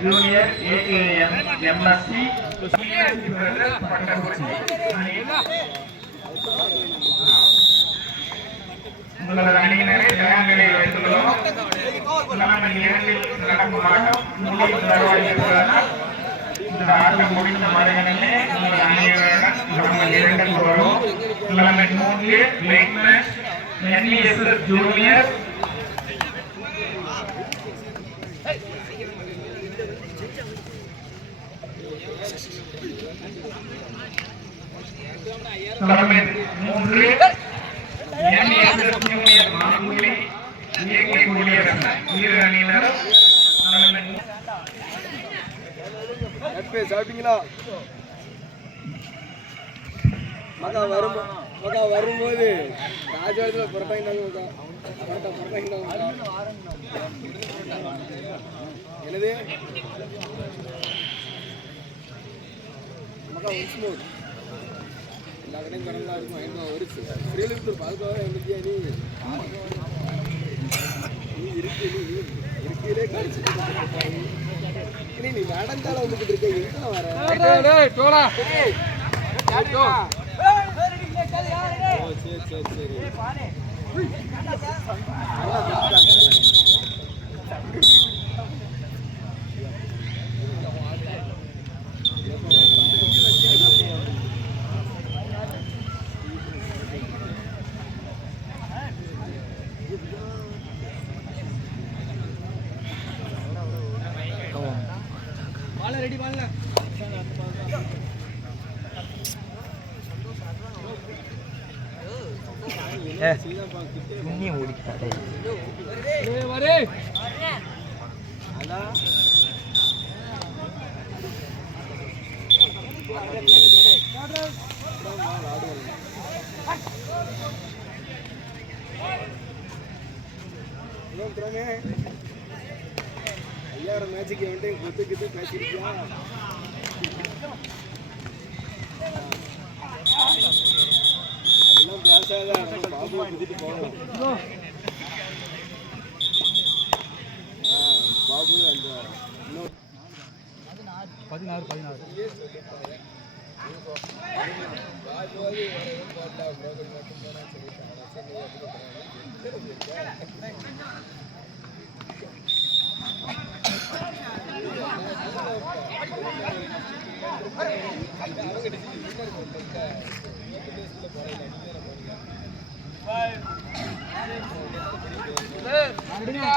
Junior AKM MSc உங்களது அணியினரை தயார்நிலை வைத்துள்ளோம். டோர்னமெண்ட் 2 நடக்கும் ஆட்டம் இந்த ஆட்டம் முடிந்த மறுகணமே உங்கள் அணியினருடன் டோர்னமெண்ட் 2 வரும். Tournament 3 light match NESS junior tournament 3 NESS junior Mangudi AK ஊழியர் இரு அணியினர் டோர்னமெண்ட் சாப்பிட்டீங்களா? மக்கா வரும்போது ராஜவாடத்தில் புரட்டாங்க என்னது மக்கா உஸ்மோ எல்லா கடையும் கடந்தா இருக்கும். என்ன ஒரு ஸ்ரீலிபுத்தூர் பால்கோவா எம்ஜியா நீ இருக்கே கடிச்சிட்டு நீ நடந்தால வந்துட்டு இருக்க எங்க வர சரி ரெடி பண்ணல ஐயாயிரம் மேட்சுக்கு வந்துட்டு கொத்துக்கிட்டு பேசிருக்கியா? அதெல்லாம் பேசாத பாபுவை குதிட்டு போகணும். பாபு அந்த 16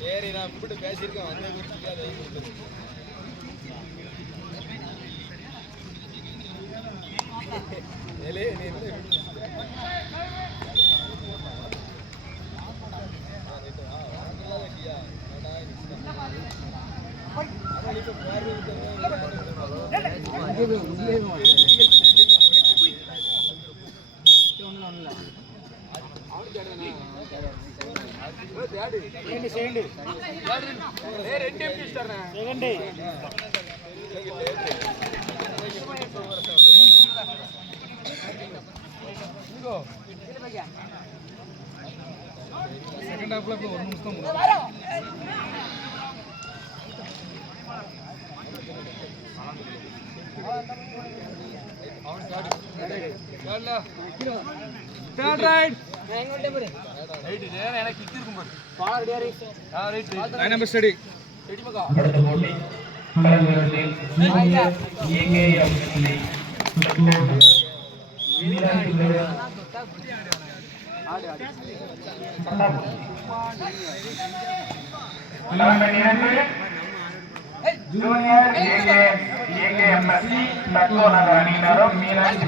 சரி நான் இப்படி பேசியிருக்கேன் வந்து செகண்ட் ஹாஃப்ல இப்போ 1 நிமிஷம் ஸ்டார்ட் ரைட் ரைட் இதே எனக்கு கிக் இருக்கும் பாரு பால் ரெடியா right line number study ready மகா அடுத்த போட்டி கலங்கரத்தில் ஏகேஎம் ஜூனியர் ஏகேஎம்எஸ்சி தக்கோநகர் அணியினரும் மீனாட்சி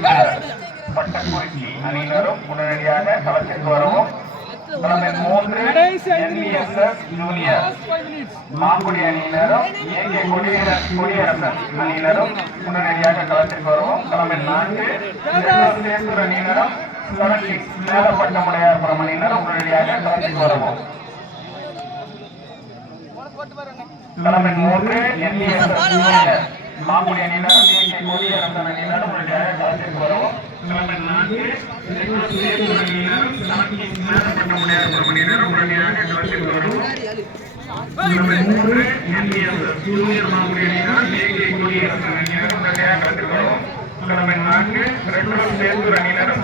பட்டக்குறிச்சி அணியினரும் உடனடியாக களத்திற்கு வரவும். தலைமை 3 NVSS ஜூனியர் மாங்குடி அணியினரும் ஏகே கொடியரசன் அணியினரும் உடனடியாக களத்திற்கு வரவும். தலைமை 4 சேத்தூர் அணியினரும் மேலப்பட்டமுடையார்புரம் அணியினரும் உடனடியாக களத்திற்கு வரவும். தலைமை 3 NVSS ஜூனியர் மாங்குடி அணியினரும் ஏகே கொடியரசன் அணியினரும் உடனடியாக களத்திற்கு வரவும். தலைமை 4 சேத்தூர் அணியினரும் மேலப்பட்டமுடையார்புரம் அணியினரும் உடனடியாக களத்திற்கு வரவும். தலைமை 3 NVSS ஜூனியர் மாங்குடி அணியினரும் ஏகே கொடியரசன் அணியினரும் உடனடியாக களத்திற்கு வரவும். தலைமை 4 சேத்தூர் அணியினரும்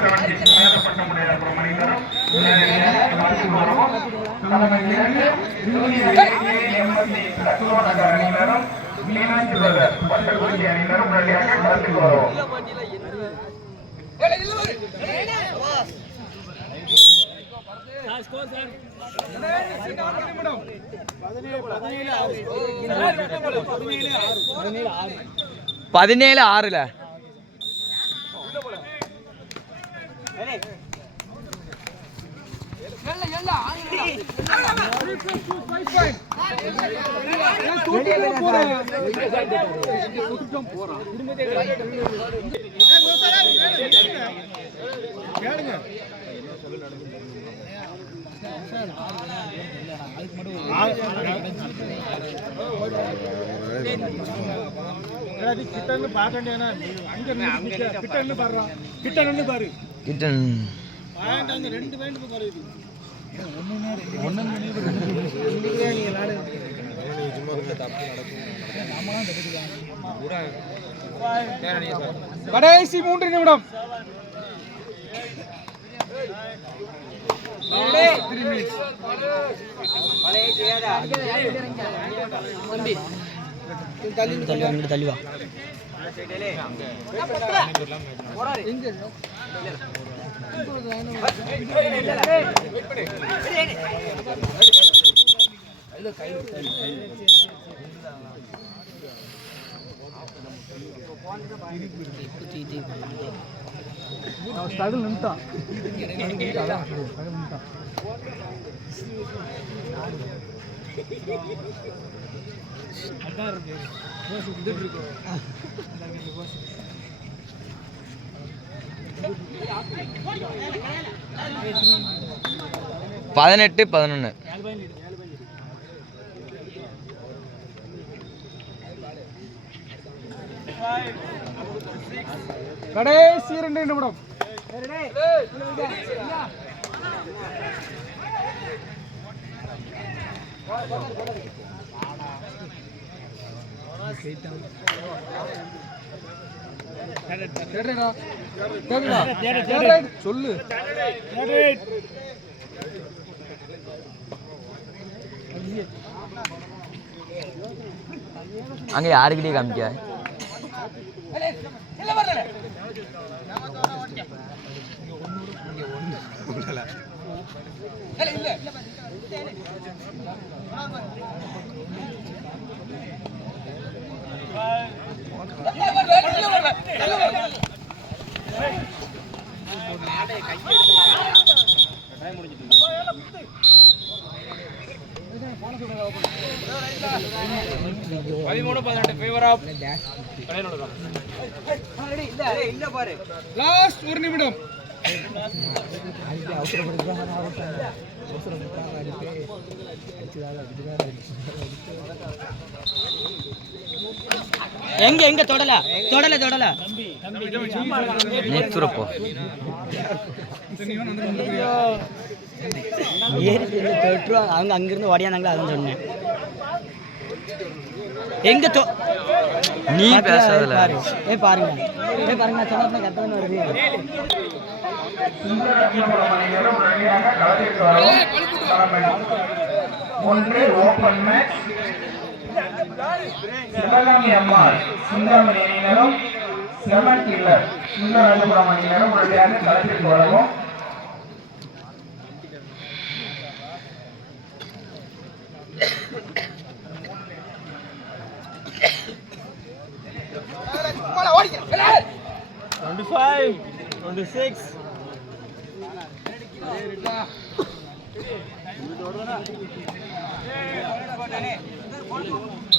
மேலப்பட்டமுடையார்புரம் அணியினரும் உடனடியாக களத்திற்கு வரவும். தலைமை 2 ஜூனியர் ஏகேஎம்எஸ்சி தக்கோநகர் அணியினரும் மீனாட்சி பட்டக்குறிச்சி அணியினரும் உடனடியாக களத்திற்கு வரவும். பதினேழு 6 17 கடைசி 3 நிமிடம். தள்ளிவா ஸ்ட்ரகிள் நின்னுட்டான். அதான் இருக்கு போஸ் வந்துட்டு இருக்கு. 18-11 கடைசி 2 நிமிடம். சொல்லு அங்க யாருக்கிட்டே காமிக்க லாஸ்ட் 1 நிமிடம். எங்க எங்க தொடல தொடல தொடல நேத்துறப்போ அவங்க அங்கிருந்து ஓடியாந்தாங்களா அதான் சொன்னேன். எங்க நீ பேசாதல பாருங்க பாருங்க சொன்னா கரெக்டான வருது. ஒன்று ஓபன் மேட்ச் சிவகாமி அம்மாள் சுந்தரமணி அணியினரும் செமன் கில்லர் சுந்தரராஜபுரம் அணியினரும் உடனடியாக களத்திற்கு வரவும். Ready,